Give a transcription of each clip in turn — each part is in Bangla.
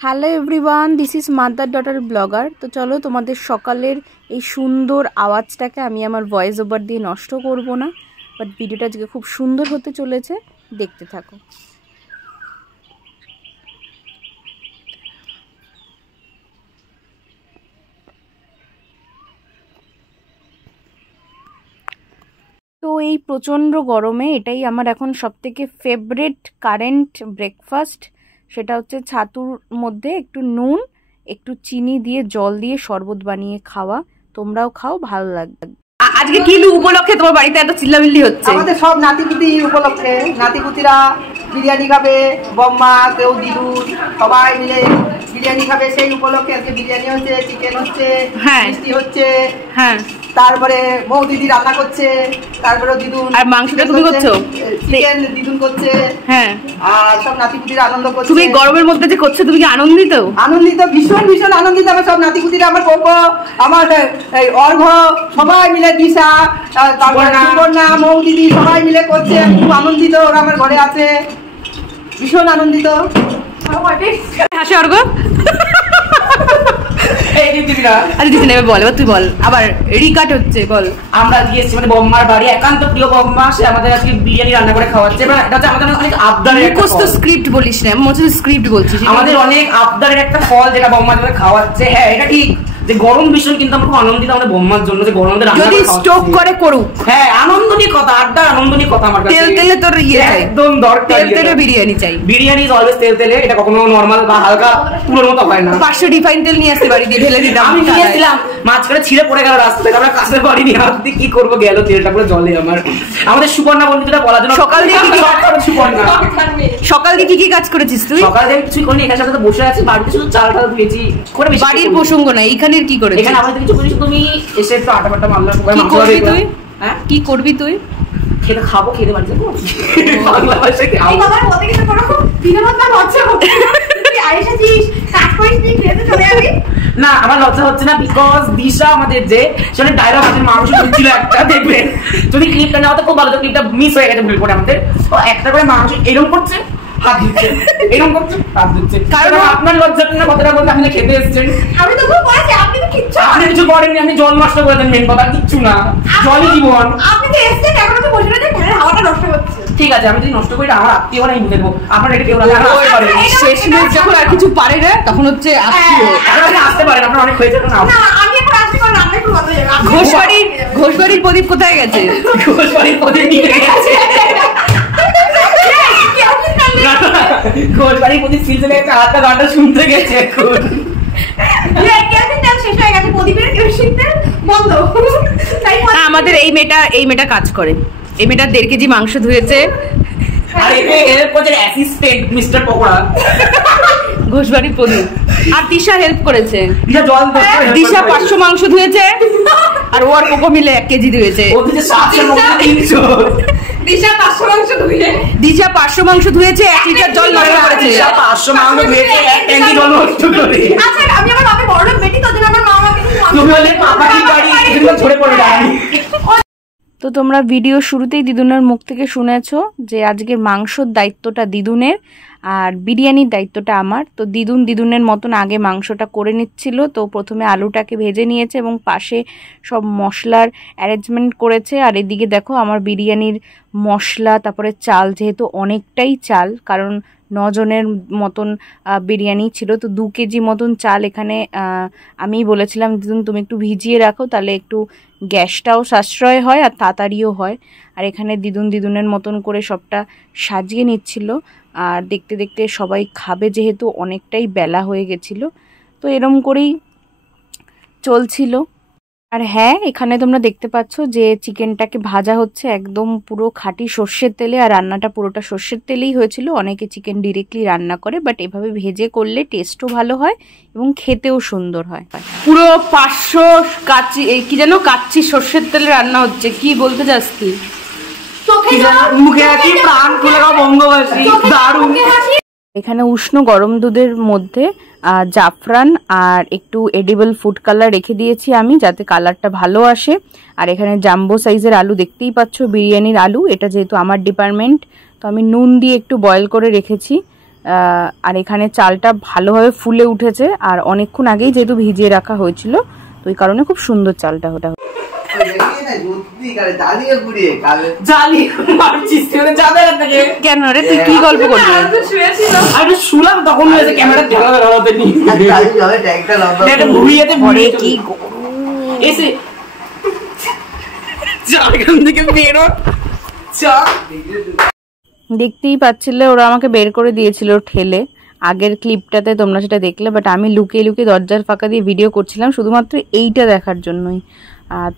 Hello everyone, this is mother daughter blogger. তো চলো তোমাদের সকালের এই সুন্দর আওয়াজটাকে আমি আমার ভয়েস ওভার দিয়ে নষ্ট করব না, বাট ভিডিওটা আজকে খুব সুন্দর হতে চলেছে, দেখতে থাকো। তো এই প্রচণ্ড গরমে এটাই আমার এখন সবথেকে ফেভারিট কারেন্ট ব্রেকফাস্ট। সেটা হচ্ছে ছাতুর মধ্যে একটু নুন, একটু চিনি দিয়ে জল দিয়ে শরবত বানিয়ে খাওয়া। তোমরাও খাও, ভালো লাগবে। আজকে কি উপলক্ষে তোমার বাড়িতে এত চিল্লামিল্লি হচ্ছে? আমাদের সব নাতিপুতি উপলক্ষে, নাতিপুতিরা বিরিয়ানি খাবে, বম্মা কেউ দিদু সবাই মিলে বিরিয়ানি খাবে। সেই উপলক্ষে আজকে বিরিয়ানি হচ্ছে, চিকেন হচ্ছে, মিষ্টি হচ্ছে, হ্যাঁ, তারপরে বউ দিদি রান্না করছে, তারপরে দিদুন আর মাংসটা তুমি করছো, চিকেন দিদুন করছে, হ্যাঁ, আর সব নাতিপুতিরা আনন্দ করছে। তুমি গরমের মধ্যে যে করছো, তুমি কি আনন্দিত? আনন্দিত, ভীষণ ভীষণ আনন্দিত। আমার সব নাতিপুতিরা, আমার কোকো, আমার এই অর্ঘ, সবাই মিলে দিশা, তারপরে সুবর্ণা, মৌ দিদি সবাই মিলে করছে। খুব আনন্দিত, ওরা আমার ঘরে আছে, ভীষণ আনন্দিত। হাসে অর্ঘ। তুই বল, আবার রিকাট হচ্ছে, বল। আমরা গিয়েছি মানে বম্মার বাড়ি, একান্ত প্রিয় বম্মা, সে আমাদের আজকে বিরিয়ানি রান্না করে খাওয়াচ্ছে। এটা হচ্ছে আমাদের অনেক আবদারের একটা ফল। স্ক্রিপ্ট বলিস না, স্ক্রিপ্ট বলছিস। আমাদের অনেক আবদারের একটা ফল যেটা বম্মা আমাদের খাওয়াচ্ছে। হ্যাঁ, এটা ঠিক যে গরম ভীষণ, কিন্তু আমরা খুব আনন্দিত আমাদের বম্মার জন্য যে গরম যদি স্টক করে করুক। হ্যাঁ, আনন্দনী কথা, আড্ডা আনন্দনী কথা। আমার কাছে তেল তেলে তোর একদম দরকার, তেল তেলে বিরিয়ানি চাই। বিরিয়ানি ইজ অলওয়েজ তেল তেলে, এটা কখনো নরমাল বা হালকা পুরোর মতো হয় না। 500 রিফাইন তেল নিয়ে আসতে বাড়ি দিয়ে ঢেলে দিতাম। আমি নিয়েছিলাম, মাঝখানে ছিঁড়ে পড়ে গেল রাস্তা থেকে, আমরা কাছের বাড়ি নিয়ে আসতে কি করবো, গেল তেলটা পুরো জলে। আমাদের সুবর্ণা বন্ধুটা বলার জন্য সকাল দিয়ে কি কাজ করেছিস তুই? সকাল থেকে কিছুই করিনি, এখানে সাথে বসে আছি, বাড়িতে শুধু চালটা ধুয়েছি করে। বাড়ির প্রসঙ্গ না, এইখানের কি করেছিস? এখানে আমাদের কিছু করিস, তুমি এসে একটু আটা পাটা মামলা কি করবি তুই? হ্যাঁ, কি করবি তুই? খেতে খাবো, খেতে বাড়ি যাবো। বাংলা ভাষায় কি এই কথা বলতে গেলে কোনো বিনোদন না, লজ্জা হচ্ছে। তুই আয়েশাছিস, কাজ করিস, তুই খেতে চলে যাবি না? আমার লজ্জা হচ্ছে না, বিকজ দিশা আমাদের যে সেটা ডায়লগ আছে, মাংস ছিল একটা, দেখবেন যদি ক্লিপটা নেওয়া তো খুব ভালো, ক্লিপটা মিস হয়ে গেছে ভুল করে আমাদের। তো একটা করে মাংস এরকম করছে, হাত দিচ্ছে, এরকম করছে, হাত দিচ্ছে। কারণ আপনার লজ্জাটা না, কথাটা বলতে আপনি খেতে এসেছেন। আমি তো খুব বলেছি, আপনি তো কিচ্ছু, আপনি কিছু করেননি, আপনি জল নষ্ট করে দেন, মেন কথা কিচ্ছু না, জলই জীবন। আপনি তো এসেছেন, এখন তো বসে রয়েছে, ঘরের হাওয়াটা নষ্ট হচ্ছে। ঠিক আছে, আমি যদি নষ্ট করি আমার আত্মীয় আমি বুঝে দেবো, আপনার এটা কেউ আসতে পারে। শেষমেশ যখন আর কিছু পারে না, তখন হচ্ছে আত্মীয়। আপনি আসতে পারেন, আপনার অনেক হয়েছে না। আমি এখন আসতে পারবো, আমরা একটু কথা যাবো। ঘোষবাড়ির প্রদীপ কোথায় গেছে? ঘোষবাড়ির প্রদীপ নিয়ে গেছে, ঘোষবাড়ির প্রদীপ সিলতে গেছে, আধা ঘন্টা শুনতে গেছে এখন। আমাদের এই মেয়েটা কাজ করে, এই মেয়েটা 1.5 কেজি মাংস ধুয়েছে। আর হেল্প করছে অ্যাসিস্ট্যান্ট মিস্টার পকোড়া, ঘোষবাড়ির প্রদীপ। আর দিশা হেল্প করেছে, দিশা 500 মাংস ধুয়েছে, আর ও আর কোকো মিলে 1 কেজি ধুয়েছে। দিশা 500 মাংস ধুয়ে, দিশা 500 মাংস ধুয়েছে, 1 লিটার জল নষ্ট করেছে। 500 মাংস ধুয়েছে, 1 ট্যাঙ্কি জল নষ্ট করে। আচ্ছা, আমি আমার বাবা বড় বেটি, তো আমার মা আমাকে তুমি বলে পাপা কি বাড়ি এগুলো ঝরে পড়ে যায়। তো তোমরা ভিডিও শুরুতেই দিদুনের মুখ থেকে শুনেছো যে আজকে মাংসর দায়িত্বটা দিদুনের আর বিরিয়ানির দায়িত্বটা আমার। তো দিদুনের মতন আগে মাংসটা করে নিচ্ছিল। তো প্রথমে আলুটাকে ভেজে নিয়েছে এবং পাশে সব মশলার অ্যারেঞ্জমেন্ট করেছে। আর এদিকে দেখো আমার বিরিয়ানির মশলা, তারপরে চাল, যেহেতু অনেকটাই চাল, কারণ 9 জনের মতন বিরিয়ানি ছিল, তো 2 কেজি মতন চাল এখানে আমি বলেছিলাম দিদুন তুমি একটু ভিজিয়ে রাখো, তাহলে একটু গ্যাসটাও সাশ্রয় হয় আর তাড়াতাড়িও হয়। আর এখানে দিদুনের মতন করে সবটা সাজিয়ে নিচ্ছিল। আর দেখতে দেখতে সবাই খাবে, যেহেতু অনেকটাই বেলা হয়ে গেছিল, তো এরম করেই চলছিল। আর হ্যাঁ, এখানে তোমরা দেখতে পাচ্ছ যে চিকেনটাকে ভাজা হচ্ছে একদম পুরো খাঁটি সর্ষের তেলে, আর রান্নাটা পুরোটা সর্ষের তেলেই হয়েছিল। অনেকে চিকেন ডিরেক্টলি রান্না করে, বাট এভাবে ভেজে করলে টেস্টও ভালো হয় এবং খেতেও সুন্দর হয়। পুরো 500 কাচ্চি, কি যেন কাচ্চি সর্ষের তেলে রান্না হচ্ছে। কি বলতে চাস তুই? মুখে হাসি, প্রাণ খুলে বঙ্গবাসী, দারুণ। এখানে উষ্ণ গরম দুধের মধ্যে জাফরান আর একটু এডিবল ফুড কালার রেখে দিয়েছি আমি, যাতে কালারটা ভালো আসে। আর এখানে জাম্বো সাইজের আলু দেখতেই পাচ্ছ, বিরিয়ানির আলু। এটা যেহেতু আমার ডিপার্টমেন্ট, তো আমি নুন দিয়ে একটু বয়েল করে রেখেছি আর এখানে চালটা ভালোভাবে ফুলে উঠেছে, আর অনেকক্ষণ আগেই যেহেতু ভিজিয়ে রাখা হয়েছিল তো ওই কারণে খুব সুন্দর চালটা ওটা। কেন রে তুই কি গল্প করবি? শুনলাম তখন ক্যামেরা এসে থেকে বেরো। দেখতেই পাচ্ছিলে ওরা আমাকে বের করে দিয়েছিল ঠেলে, আগের ক্লিপটাতে তোমরা সেটা দেখলে, বাট আমি লুকিয়ে লুকিয়ে দরজার ফাঁকা দিয়ে ভিডিও করছিলাম শুধুমাত্র এইটা দেখার জন্যই।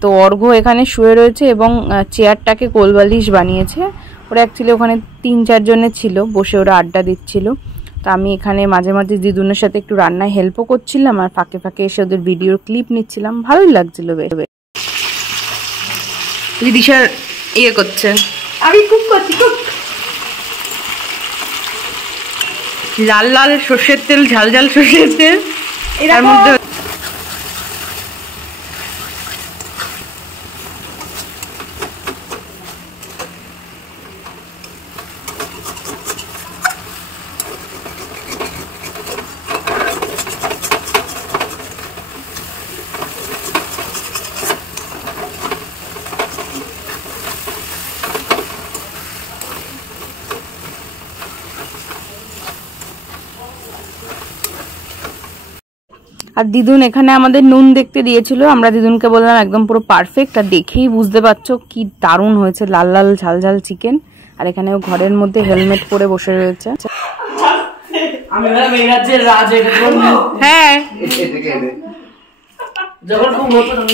তো অর্ঘ্য এখানে শুয়ে রয়েছে এবং চেয়ারটাকে কোলবালিশ বানিয়েছে। ওরা অ্যাকচুয়ালি ওখানে 3-4 জনের ছিল, বসে ওরা আড্ডা দিচ্ছিল। তো আমি এখানে মাঝে মাঝে দিদুনের সাথে একটু রান্নায় হেল্পও করছিলাম আর ফাঁকে ফাঁকে এসে ওদের ভিডিওর ক্লিপ নিচ্ছিলাম, ভালোই লাগছিল বেশ। দিশার ইয়ে করছে, আমি কুক করছি, কুক। লাল লাল সর্ষের তেল, ঝাল ঝাল সর্ষের তেল, এর মধ্যে আর দিদুন এখানে আমাদের নুন দেখতে দিয়েছিল, আমরা দিদুনকে বললাম একদম পুরো পারফেক্ট, আর দেখেই বুঝতে পারছো কি দারুণ হয়েছে, লাল লাল ঝাল ঝাল চিকেন। আর এখানে ঘরের মধ্যে হেলমেট পরে বসে রয়েছে।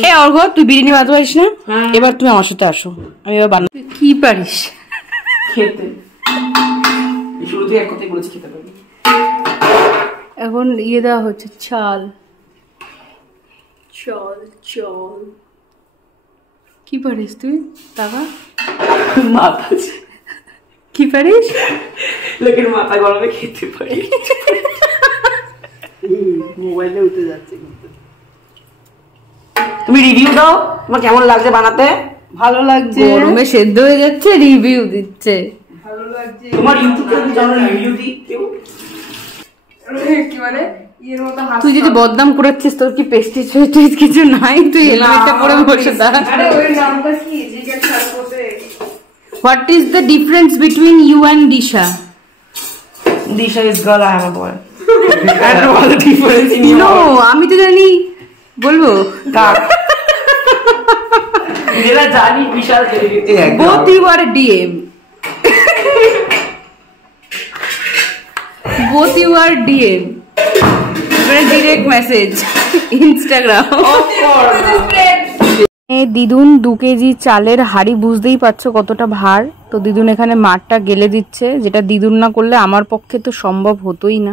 হ্যাঁ অর্ঘ্য তুই বিরিয়ানি বানাতে পারিস না, এবার তুমি আমার সাথে আসো, আমি এবার বানাতে। কি পারিস খেতে? শুরু থেকে এক কথাই বলেছি খেতে পারি। এখন ইয়ে দেওয়া হচ্ছে চাল, চল চল। কি পারিস তুই টাকা? মাথা কি পারিস? লোকের মাথা গরমে খেতে পারি। মোবাইলে উঠে যাচ্ছে। তুমি রিভিউ দাও, তোমার কেমন লাগছে বানাতে? ভালো লাগছে, গরমে সেদ্ধ হয়ে যাচ্ছে, রিভিউ দিচ্ছে। ভালো লাগছে। তোমার ইউটিউব চ্যানেলে রিভিউ দিই কেউ? কি মানে তুই যদি বদনাম করাচ্ছিস, তোর কি পেস্টিজ ফেস্টিজ কিছু নাই? তুই হেলমেটটা পরে বসে দাঁড়া। আরে ওই নামটা কি জিজ্ঞেস করতে। What is the difference between you and Disha? Disha is girl, I am a boy. I don't know the difference in you. No, আমি তো জানি, বলবো কাক মেরা জানি বিশাল both you are DM. Both you are DM. Direct message Instagram. দিদুন 2 কেজি চালের হাড়ি, বুঝতেই পারছো কতটা ভার। তো দিদুন এখানে মাঠটা গেলে দিচ্ছে, যেটা দিদুন না করলে আমার পক্ষে তো সম্ভব হতোই না।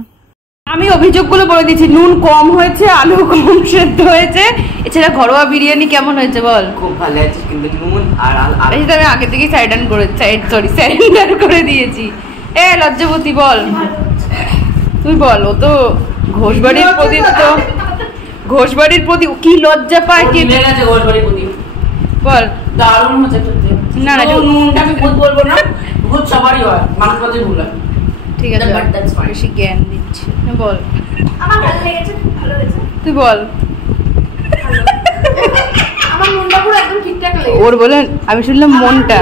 আমি অভিযোগগুলো বলে দিচ্ছি, নুন কম হয়েছে, আলু কম সেদ্ধ হয়েছে। এছাড়া ঘরোয়া বিরিয়ানি কেমন হয়েছে বল? খুব ভালো আছে, কিন্তু নুন আর আমি আগে থেকেই স্যারেন্ডার করে দিয়েছি। এ লজ্জাবতী বল, তুই বল। ও তো ঘোষবাড়ির প্রতি, তো ঘোষবাড়ির প্রতি কি লজ্জা পায় কি? বল দারুণ হচ্ছে। না না নুনটা আমি ভূত বলবো না, ভূত সবারই হয়, মানুষ মাঝে ভুল হয়। ঠিক আছে, বেশি জ্ঞান দিচ্ছি। বল। আমার ভালো লেগেছে, ভালো হয়েছে। তুই বল। আমার মনটা পুরো একদম ঠিকঠাক লেগেছে। ওর বলেন আমি শুনলাম মনটা।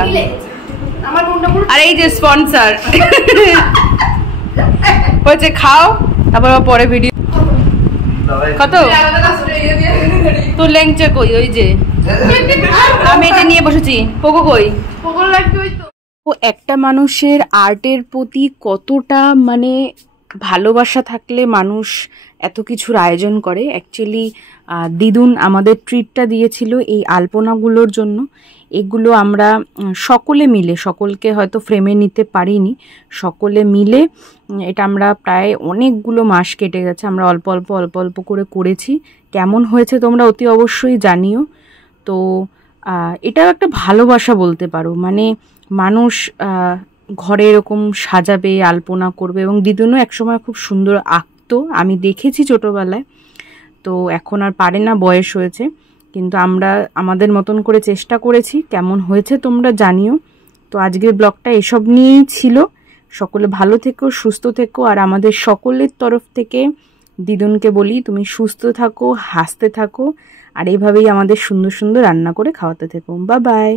আমার মনটা পুরো। আর এই যে স্পন্সর হয়েছে, খাও তারপর পরে ভিডিও। কত তো ল্যাংচা কই? ওই যে আমি এটা নিয়ে বসেছি। পোকো কই? পোকো লাগবে ওই তো। ও একটা মানুষের আর্টের প্রতি কতটা মানে ভালোবাসা থাকলে মানুষ এত কিছুর আয়োজন করে। অ্যাকচুয়ালি দিদুন আমাদের ট্রিটটা দিয়েছিল এই আলপনাগুলোর জন্য। এগুলো আমরা সকলে মিলে, সকলকে হয়তো ফ্রেমে নিতে পারিনি, সকলে মিলে এটা আমরা প্রায় অনেকগুলো মাস কেটে গেছে, আমরা অল্প অল্প অল্প অল্প করে করেছি। কেমন হয়েছে তোমরা অতি অবশ্যই জানিও। তো এটাও একটা ভালোবাসা বলতে পারো, মানে মানুষ ঘরে এরকম সাজাবে, আলপনা করবে। এবং দিদুনও একসময় খুব সুন্দর আঁকতো, আমি দেখেছি ছোটোবেলায়। তো এখন আর পারে না, বয়স হয়েছে, কিন্তু আমরা আমাদের মতন করে চেষ্টা করেছি। কেমন হয়েছে তোমরা জানিও। তো আজকের ব্লগটা এসব নিয়েই ছিল। সকলে ভালো থেকো, সুস্থ থেকো। আর আমাদের সকলের তরফ থেকে দিদুনকে বলি তুমি সুস্থ থাকো, হাসতে থাকো, আর এইভাবেই আমাদের সুন্দর সুন্দর রান্না করে খাওয়াতে থেকো। Bye bye.